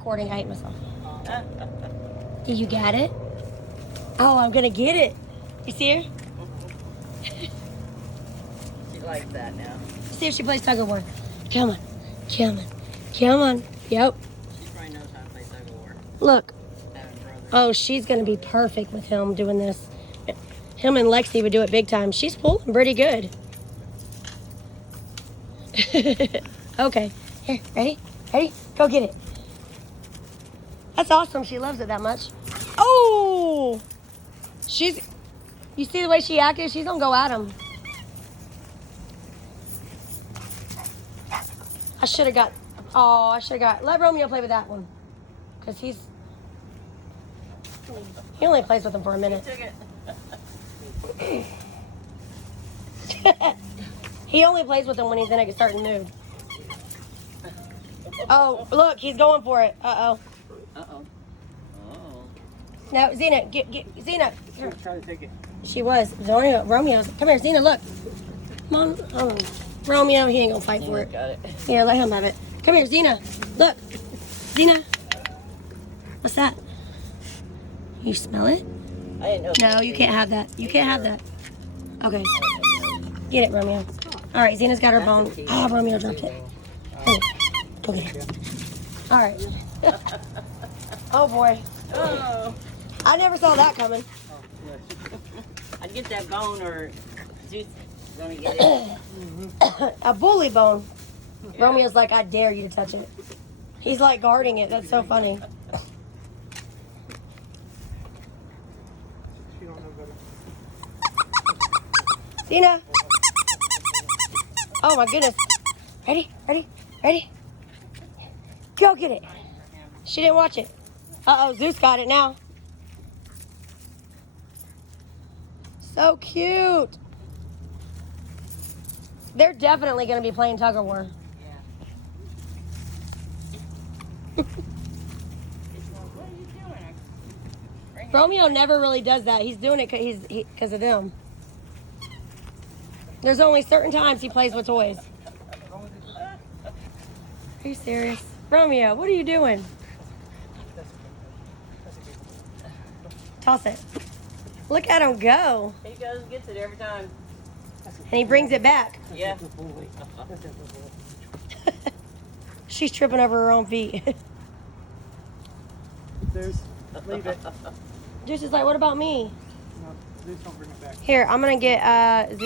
recording. I hate myself. Do you get it? Oh, I'm gonna get it. You see her? She likes that now. See if she plays tug of war. Come on. Come on. Come on. Yep. She probably knows how to play tug of war. Look. Having brothers. Oh, she's gonna be perfect with him doing this. Him and Lexi would do it big time. She's pulling pretty good. Okay. Here, ready? Ready? Go get it. That's awesome. She loves it that much. Oh! You see the way she acted? She's gonna go at him. I should have got, let Romeo play with that one. Because he only plays with him for a minute. Took it. He only plays with him when he's in a certain mood. Oh, look, he's going for it. Uh-oh. Uh-oh. Oh. No, Zena, get Zena. Here. Trying to take it. She was. Romeo's. Come here, Zena, look. Come on. Oh. Romeo, he ain't gonna fight for it. Got it. Here, let him have it. Come here, Zena. Look. Zena. What's that? You smell it? I didn't know. No, you can't have that. You can't have that. Okay. Get it, Romeo. All right, Zena's got her bone. Oh, Romeo dropped it. Hey, go get it. All right. Oh, boy. Oh. I never saw that coming. I'd get that bone or Zeus is gonna get it. A bully bone. Yeah. Romeo's like, I dare you to touch it. He's like guarding it. That's so funny. Zena. Oh my goodness. Ready? Ready? Ready? Go get it. She didn't watch it. Uh-oh, Zeus got it now. So cute. They're definitely going to be playing tug of war. Yeah. What are you doing? Romeo never really does that. He's doing it because of them. There's only certain times he plays with toys. Are you serious? Romeo, what are you doing? Toss it. Look at him go. He goes and gets it every time. And he brings it back. Yeah. She's tripping over her own feet. Leave it. Zeus is like, what about me? No, Zeus don't bring it back. Here, I'm going to get